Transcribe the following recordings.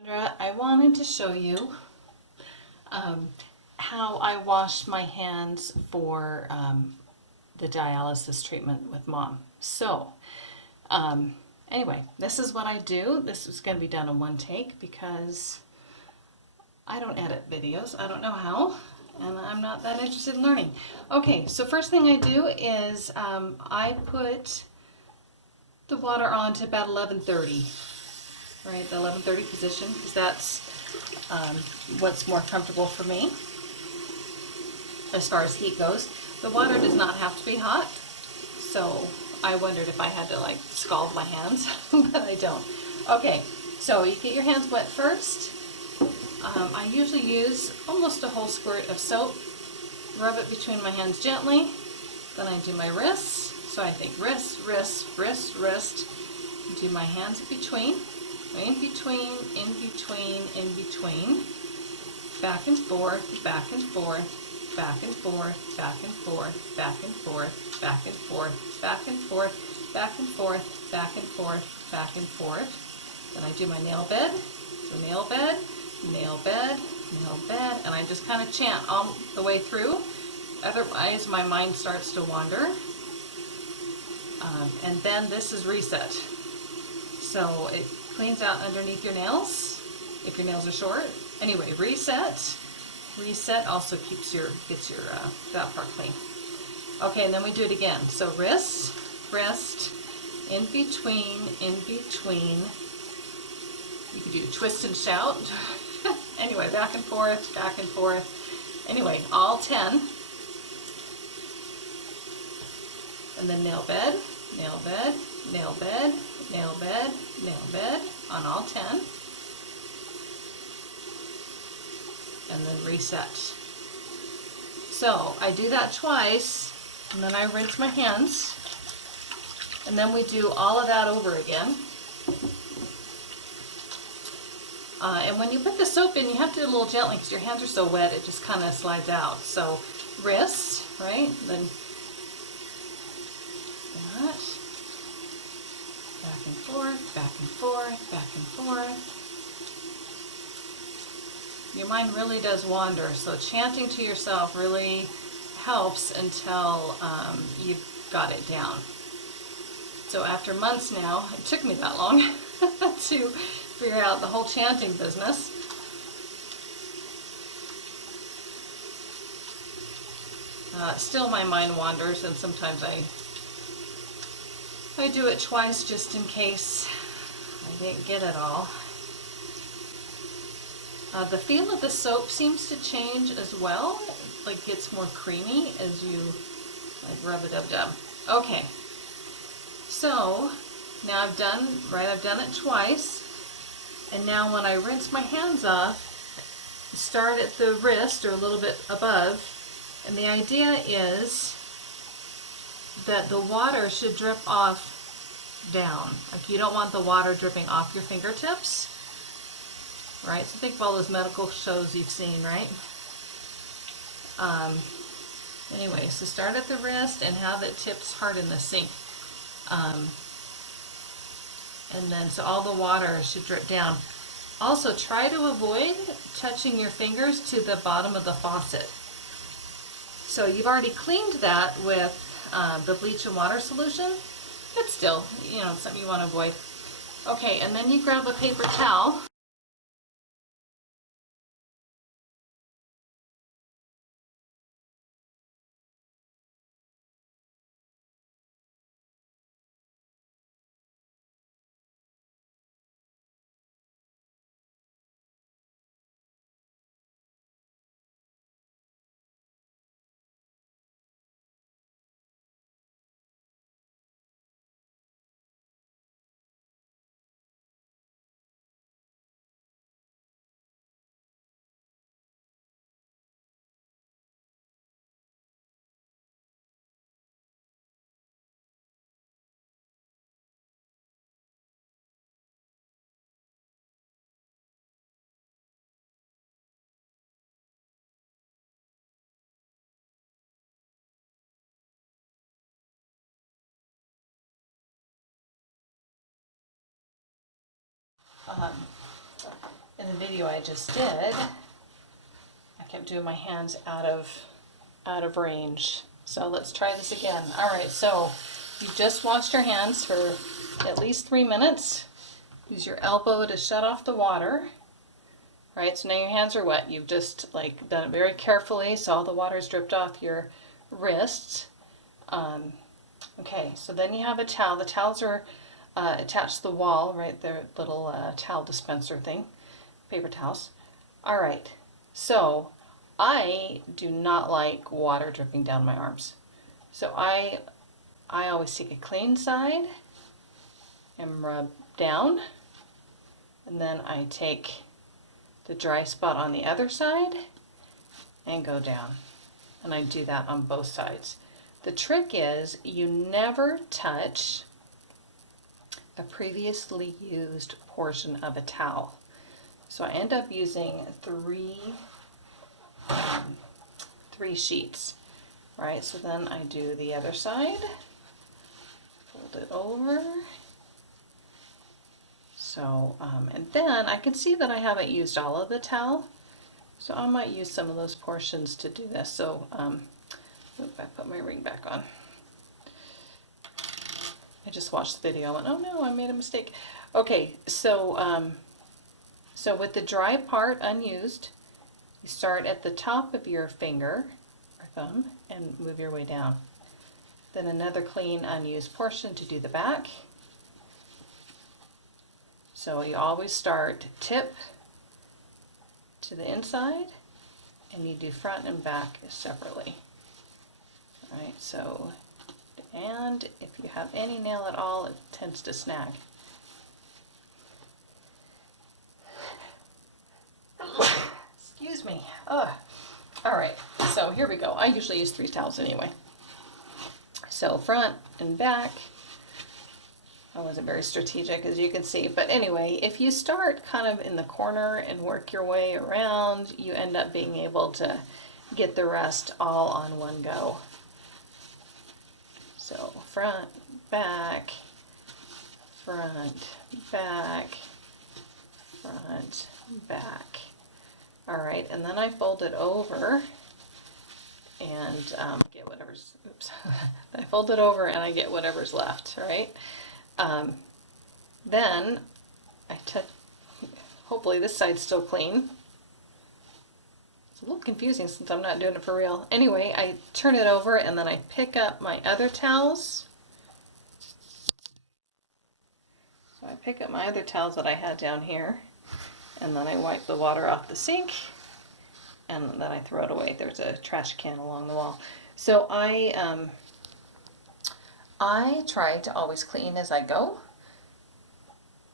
Sandra, I wanted to show you how I wash my hands for the dialysis treatment with Mom. So, anyway, this is what I do. This is going to be done in one take because I don't edit videos. I don't know how, and I'm not that interested in learning. Okay, so first thing I do is I put the water on to about 11:30. Right, the 11:30 position, because that's what's more comfortable for me as far as heat goes. The water does not have to be hot, so I wondered if I had to like scald my hands, but I don't. Okay, so you get your hands wet first. I usually use almost a whole squirt of soap, rub it between my hands gently, then I do my wrists. So I think wrist, wrist, wrist, wrist, do my hands between. In between, in between, in between, back and forth, back and forth, back and forth, back and forth, back and forth, back and forth, back and forth, back and forth, back and forth, back and forth. Then I do my nail bed, so nail bed, nail bed, nail bed, and I just kind of chant all the way through. Otherwise, my mind starts to wander. And then this is reset. So it cleans out underneath your nails, if your nails are short. Anyway, reset. Reset also gets your that part clean. Okay, and then we do it again. So wrist, wrist, in between, in between. You could do twist and shout. Anyway, back and forth, back and forth. Anyway, all 10. And then nail bed, nail bed, nail bed, nail bed, nail bed on all 10. And then reset. So I do that twice, and then I rinse my hands. And then we do all of that over again. And when you put the soap in, you have to do it a little gently because your hands are so wet, it just kind of slides out. So wrists, right? Then that. Back and forth, back and forth, back and forth. Your mind really does wander, so chanting to yourself really helps until you've got it down. So after months now, it took me that long to figure out the whole chanting business. Still my mind wanders, and sometimes I do it twice just in case I didn't get it all. The feel of the soap seems to change as well, like gets more creamy as you like rub it up. Okay, so now I've done it twice, and now when I rinse my hands off, start at the wrist or a little bit above, and the idea is that the water should drip off down. Like you don't want the water dripping off your fingertips, right? So think of all those medical shows you've seen, right? Anyway, so start at the wrist and have it tips hard in the sink. And then so all the water should drip down. Also try to avoid touching your fingers to the bottom of the faucet. So you've already cleaned that with the bleach and water solution, but still, you know, it's something you want to avoid. Okay, and then you grab a paper towel. the video I just did, I kept doing my hands out of range. So let's try this again. All right, so you just washed your hands for at least 3 minutes. Use your elbow to shut off the water. All right, so now your hands are wet. You've just like done it very carefully, so all the water's dripped off your wrists. Okay, so then you have a towel. The towels are attached to the wall, right? They're little towel dispenser thing, paper towels. All right, so I do not like water dripping down my arms. So I always take a clean side and rub down, and then I take the dry spot on the other side and go down. And I do that on both sides. The trick is you never touch a previously used portion of a towel. So I end up using three sheets, right? So then I do the other side, fold it over. So, and then I can see that I haven't used all of the towel, so I might use some of those portions to do this. So, I put my ring back on. I just watched the video and went, oh no, I made a mistake. Okay, so, so with the dry part unused, you start at the top of your finger or thumb and move your way down. Then another clean unused portion to do the back. So you always start tip to the inside, and you do front and back separately. All right, so, and if you have any nail at all, it tends to snag. Excuse me. Ugh. All right, so here we go. I usually use 3 towels anyway. So front and back. I wasn't very strategic, as you can see, but anyway, if you start kind of in the corner and work your way around, you end up being able to get the rest all on one go. So front, back, front, back, front, back. All right, and then I fold it over and get whatever's, oops, I fold it over and I get whatever's left, right? Then I touch, hopefully this side's still clean. It's a little confusing since I'm not doing it for real. Anyway, I turn it over and then I pick up my other towels. So I pick up my other towels that I had down here, and then I wipe the water off the sink, and then I throw it away. There's a trash can along the wall. So I try to always clean as I go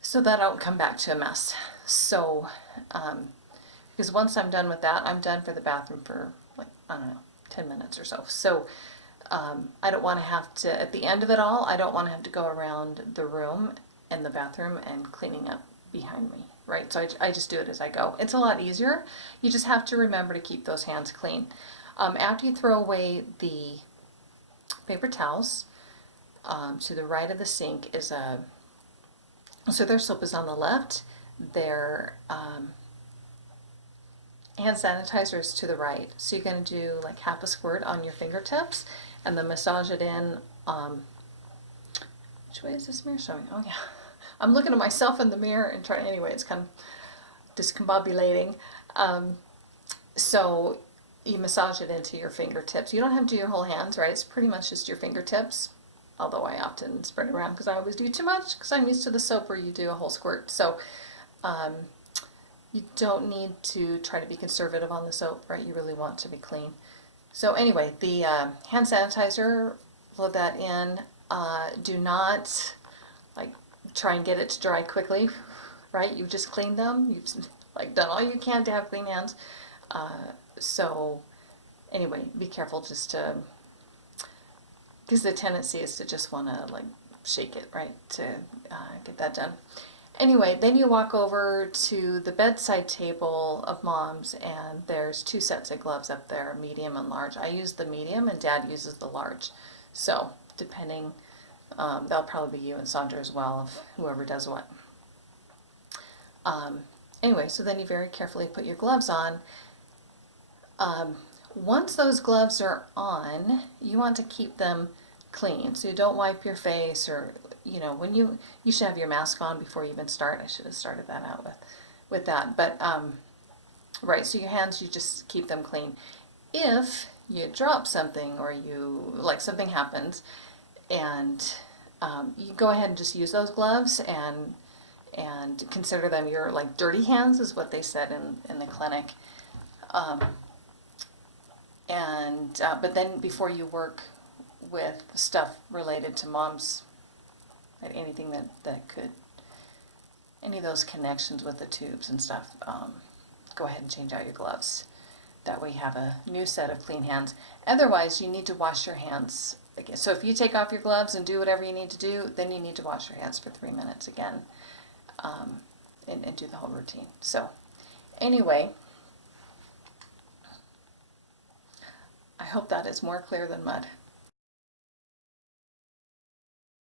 so that I don't come back to a mess. So, because once I'm done with that, I'm done for the bathroom for like, I don't know, 10 minutes or so. So I don't want to have to, at the end of it all, I don't want to have to go around the room and the bathroom and cleaning up behind me, right? So I just do it as I go. It's a lot easier. You just have to remember to keep those hands clean. After you throw away the paper towels, to the right of the sink is a, so their soap is on the left, their hand sanitizer is to the right. So you're going to do like half a squirt on your fingertips and then massage it in. Which way is this mirror showing? Oh yeah. I'm looking at myself in the mirror and trying, anyway, it's kind of discombobulating. So you massage it into your fingertips. You don't have to do your whole hands, right? It's pretty much just your fingertips. Although I often spread it around because I always do too much because I'm used to the soap where you do a whole squirt. So you don't need to try to be conservative on the soap, right? You really want to be clean. So anyway, the hand sanitizer, load that in. Do not like try and get it to dry quickly, right? You've just cleaned them. You've like done all you can to have clean hands. So anyway, be careful just to, because the tendency is to just want to like shake it, right, to get that done. Anyway, then you walk over to the bedside table of Mom's, and there's 2 sets of gloves up there, medium and large. I use the medium and Dad uses the large. So depending, that'll probably be you and Sandra as well, if whoever does what. Anyway, so then you very carefully put your gloves on. Once those gloves are on, you want to keep them clean. So you don't wipe your face, or, you know, when you should have your mask on before you even start. I should have started that out with that. But, right, so your hands, you just keep them clean. If you drop something, or like something happens, and you go ahead and just use those gloves and consider them your like dirty hands, is what they said in the clinic. But then before you work with stuff related to mom's, anything that could, any of those connections with the tubes and stuff, go ahead and change out your gloves. That way you have a new set of clean hands. Otherwise, you need to wash your hands again. So if you take off your gloves and do whatever you need to do, then you need to wash your hands for 3 minutes again, and do the whole routine. So anyway, I hope that is more clear than mud.